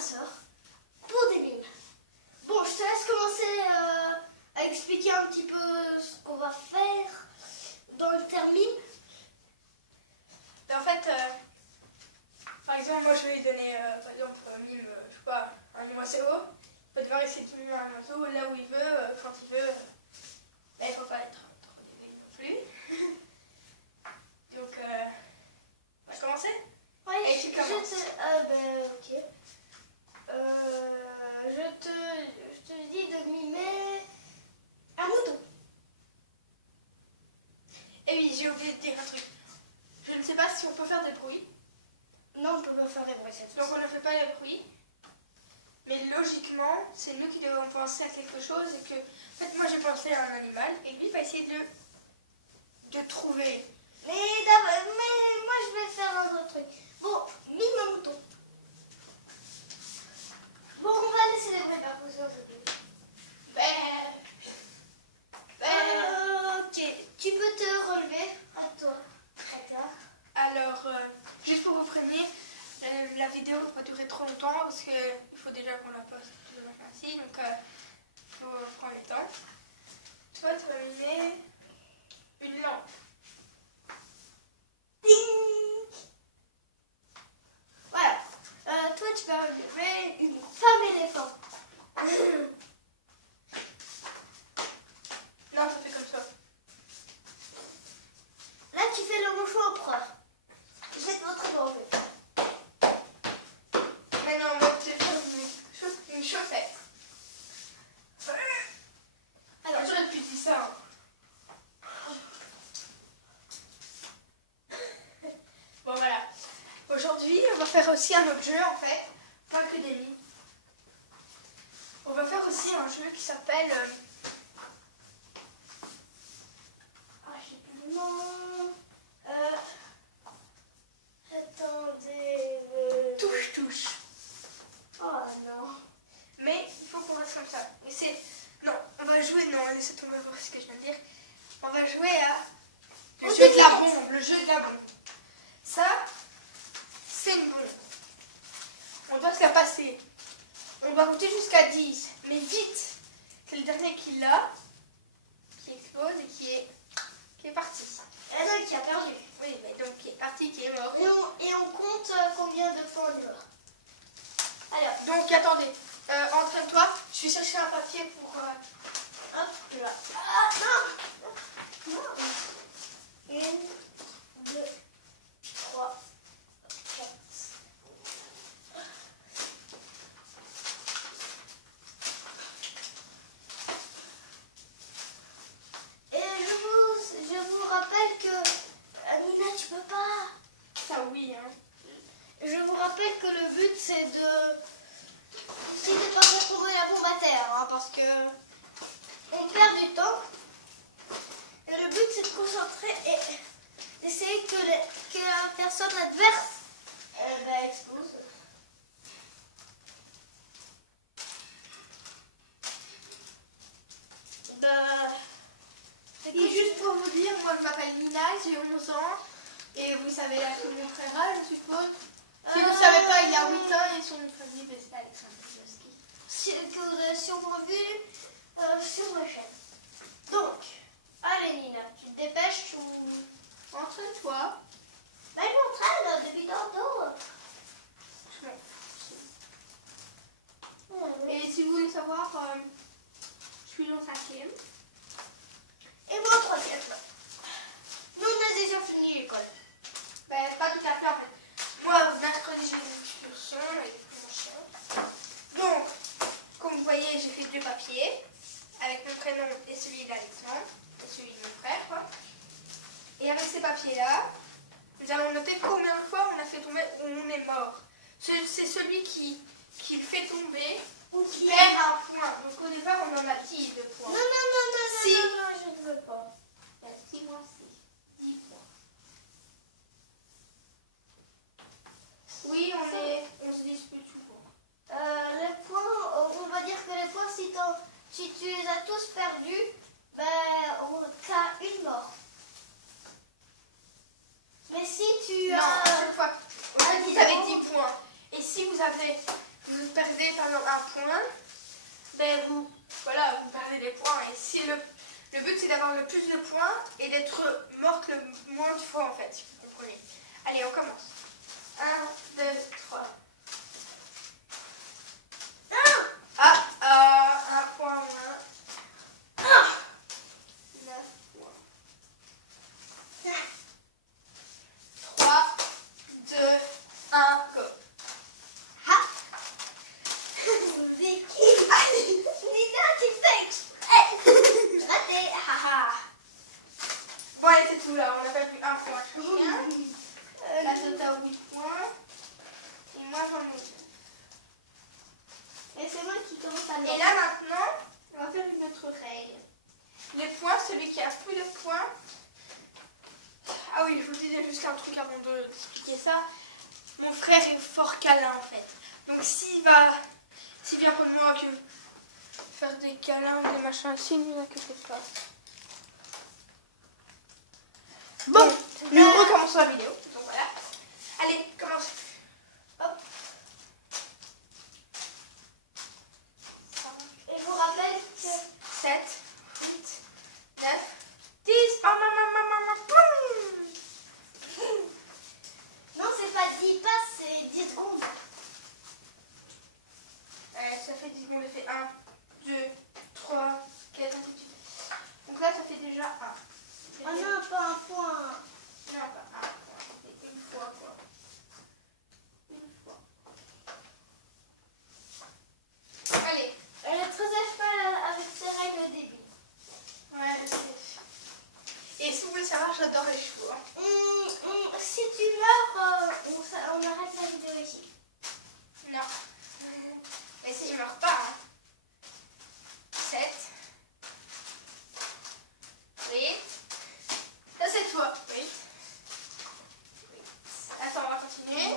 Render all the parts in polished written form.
ma soeur pour des mimes. Bon, je te laisse commencer à expliquer un petit peu ce qu'on va faire dans le terme mime. En fait, par exemple, moi je vais lui donner, par exemple, mime, je sais pas, un oiseau. Il va devoir essayer de mimer un oiseau là où il veut, quand il veut. Là, il ne faut pas être trop débile non plus. Donc, on va commencer? Oui, et tu commences. Ok. Je te dis de mimer un mouton. Et oui, j'ai oublié de dire un truc. Je ne sais pas si on peut faire des bruits. Non, on peut pas faire des bruits cette Donc fois. on ne fait pas les bruits. Mais logiquement, c'est nous qui devons penser à quelque chose et que, en fait, moi j'ai pensé à un animal et lui va essayer de trouver. Mais moi je vais faire un autre truc. Bon, mime un mouton. Bon, on va laisser les répercussions, s'il te plaît. Ok, tu peux te relever. À toi. Alors, juste pour vous prévenir, la vidéo ne va pas durer trop longtemps parce qu'il faut déjà qu'on la poste tout le matin ainsi, donc il faut prendre le temps. Toi, tu vas mimer une lampe. Ding. Voilà. Toi, tu vas mimer une femme éléphant. Non, ça fait comme ça. Là, tu fais le mouchoir empereur. Faites votre manger. Maintenant, moi, je vais faire une chaussette. Alors, j'aurais pu dire ça. Bon, voilà. Aujourd'hui, on va faire aussi un autre jeu, en fait. Pas que des mimes. On va faire aussi un jeu qui s'appelle... Je sais plus le nom. Attendez. touche-touche. Oh non. Mais il faut qu'on reste comme ça. Mais c'est... Non, on va jouer... Non, laissez tomber voir ce que je viens de dire. On va jouer à... Le jeu de la bombe. Le jeu de la bombe. Ça, c'est une bombe. On doit se la passer. On va compter jusqu'à 10. Mais vite. C'est le dernier qui l'a, qui explose et qui est parti. Et donc, qui a perdu. Oui, mais donc qui est parti, qui est mort. Et on compte combien de fois on y va. Alors, Donc attendez, entraîne-toi. Je vais chercher un papier pour... hop là. Ah, non. Non. 1, 2, 3, 4. Et je vous rappelle que... Nina, tu peux pas. Ça oui, hein. Je vous rappelle que le but c'est de... Si c'est pas pour trouver la bombe à terre, hein, parce que on perd du temps. Et le but c'est de concentrer et d'essayer que la personne adverse explose. Et juste pour vous dire, moi je m'appelle Nina, j'ai 11 ans. Et vous savez l'âge de mon frère, je suppose. Si vous ne savez pas, il y a 8 ans et son famille, c'est Alexandre Bioski. Si on m'a vu sur ma chaîne. Donc, allez Nina, tu te dépêches ou... Entraîne-toi. Ben, je m'entraîne depuis tantôt. Et si vous voulez savoir, je suis en 5e. Et moi en 3e. Nous on a déjà fini l'école. Ben, pas tout à fait en fait. Moi, mercredi, j'ai une excursion avec mon chien. Donc, comme vous voyez, j'ai fait 2 papiers avec mon prénom et celui d'Alexandre et celui de mon frère, quoi. Et avec ces papiers-là, nous allons noter combien de fois on a fait tomber ou on est mort. C'est celui qui le fait tomber Ou qui perd un point. Donc au départ, on en a 10 de points. Non, Si. non, je ne veux pas. 6 moins 6, 10 points. Oui, on se dispute souvent. Les points, on va dire que les points, si tu les as tous perdus, ben, t'as une mort. Mais si tu Non, as... à chaque fois. Vous avez 10 points. Et si vous avez vous perdez par exemple un point, ben vous perdez des points. Et si le but c'est d'avoir le plus de points et d'être morte le moins de fois en fait, si vous comprenez. Allez, on commence. 1, 2, 3. Un point moins. 9 points. 3, 2, 1, go. C'est qui? Lina qui fait exprès. Raté. Haha. Bon, allez, c'est tout là. On a perdu un point chacun. La Tata a 8 points. Et moi, j'en ai 2. Et c'est moi qui commence à Et là, maintenant, on va faire une autre règle. Les points, celui qui a plus de points. Ah oui, je vous disais juste un truc avant d'expliquer ça. Mon frère est fort câlin en fait. Donc s'il vient comme moi que faire des câlins ou des machins, s'il ne vous inquiétez pas. Bon, nous recommençons la vidéo. Donc voilà. Allez, commence. Hop. Et je vous rappelle que 7, 8, 9, 10. non, c'est pas 10 passes, c'est 10 secondes. Ça fait 10 secondes, ça fait 1, 2, 3, 4, ainsi de suite. Donc là, ça fait déjà 1. Oh non, pas un point. Non, pas un point. C'est une fois, quoi. Une fois. Allez. Elle est très à cheval avec ses règles au début. Ouais, je sais. Et si vous voulez savoir, j'adore les chevaux. Hein. Si tu meurs, on arrête la vidéo ici. Non. Mais si je meurs pas, hein. 7. 8. Ça, c'est toi. 8. Attends, on va continuer. 9,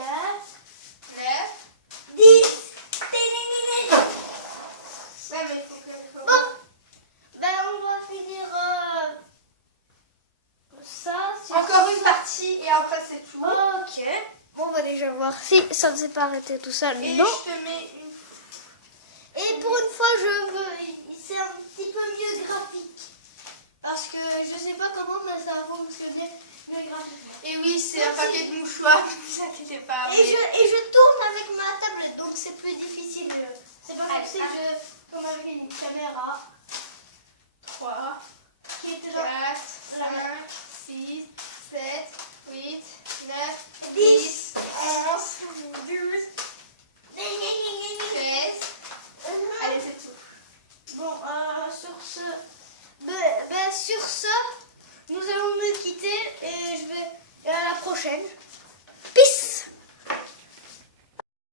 9. 10. Ouais, mais il faut que... Bon, ben on va finir ça. Encore une partie et après c'est tout. Ok. Bon, on va déjà voir si ça ne s'est pas arrêté tout seul. Et Non. je te mets une... Et pour une fois, c'est un petit peu mieux graphique. Parce que je sais pas comment, mais ça va fonctionner mieux graphiquement. Et oui, c'est un paquet de mouchoirs, ne vous inquiétez pas. Et je tourne avec ma tablette, donc c'est plus difficile. C'est pas comme si je tourne avec une caméra 3, qui était 4, dans 5, 6, 7, 8, 9, 10, 10, 11, 12, 13. Allez, c'est tout. Bon, sur ce, nous allons nous quitter et à la prochaine.